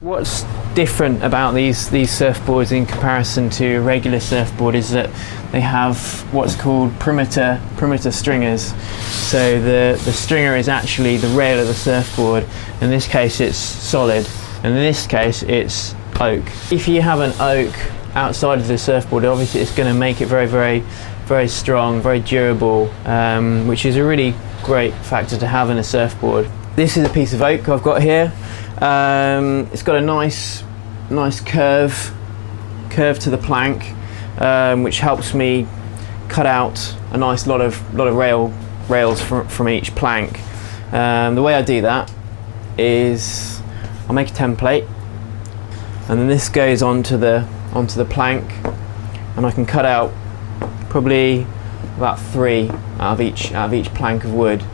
What's different about these surfboards in comparison to a regular surfboard is that they have what's called perimeter stringers. So the stringer is actually the rail of the surfboard. In this case it's solid, and in this case it's oak. If you have an oak outside of the surfboard, obviously it's going to make it very strong, very durable, which is a really great factor to have in a surfboard. This is a piece of oak I've got here. It's got a nice curve to the plank, which helps me cut out a nice lot of rails from each plank. The way I do that is I'll make a template, and then this goes onto the plank, and I can cut out probably about 3 out of each plank of wood.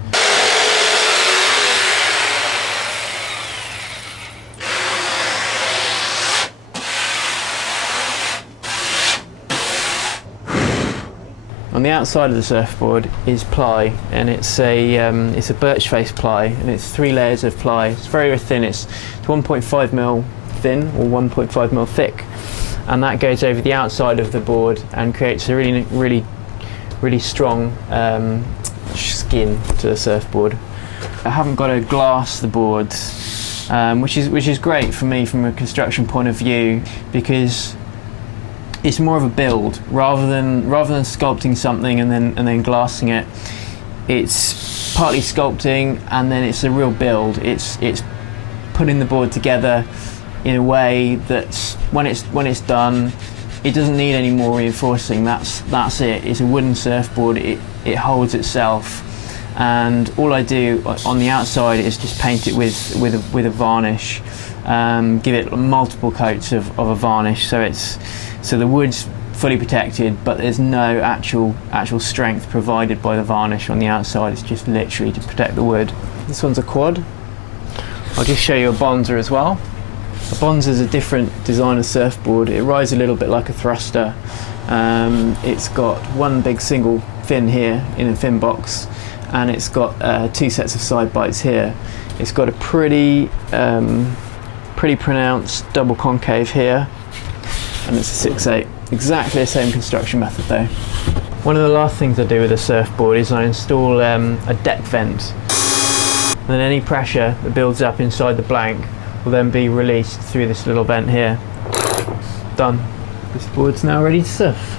On the outside of the surfboard is ply, and it's a birch face ply, and it's 3 layers of ply. It's very thin. It's 1.5mm thin or 1.5mm thick, and that goes over the outside of the board and creates a really strong skin to the surfboard. I haven't got to glass the boards, which is great for me from a construction point of view, because it's more of a build rather than sculpting something and then glassing it. It's partly sculpting and then it's a real build. It's putting the board together in a way that when it's done, it doesn't need any more reinforcing. That's it. It's a wooden surfboard. It holds itself, and all I do on the outside is just paint it with a varnish, give it multiple coats of a varnish, so the wood's fully protected, but there's no actual strength provided by the varnish on the outside. It's just literally to protect the wood. This one's a quad. I'll just show you a bonzer as well. A bonzer is a different design of surfboard. It rides a little bit like a thruster. It's got one big single fin here in a fin box, and it's got 2 sets of side bites here. It's got a pretty pronounced double concave here, and it's a 6/8. Exactly the same construction method though. One of the last things I do with a surfboard is I install a deck vent. And then any pressure that builds up inside the blank will then be released through this little vent here. Done. This board's now ready to surf.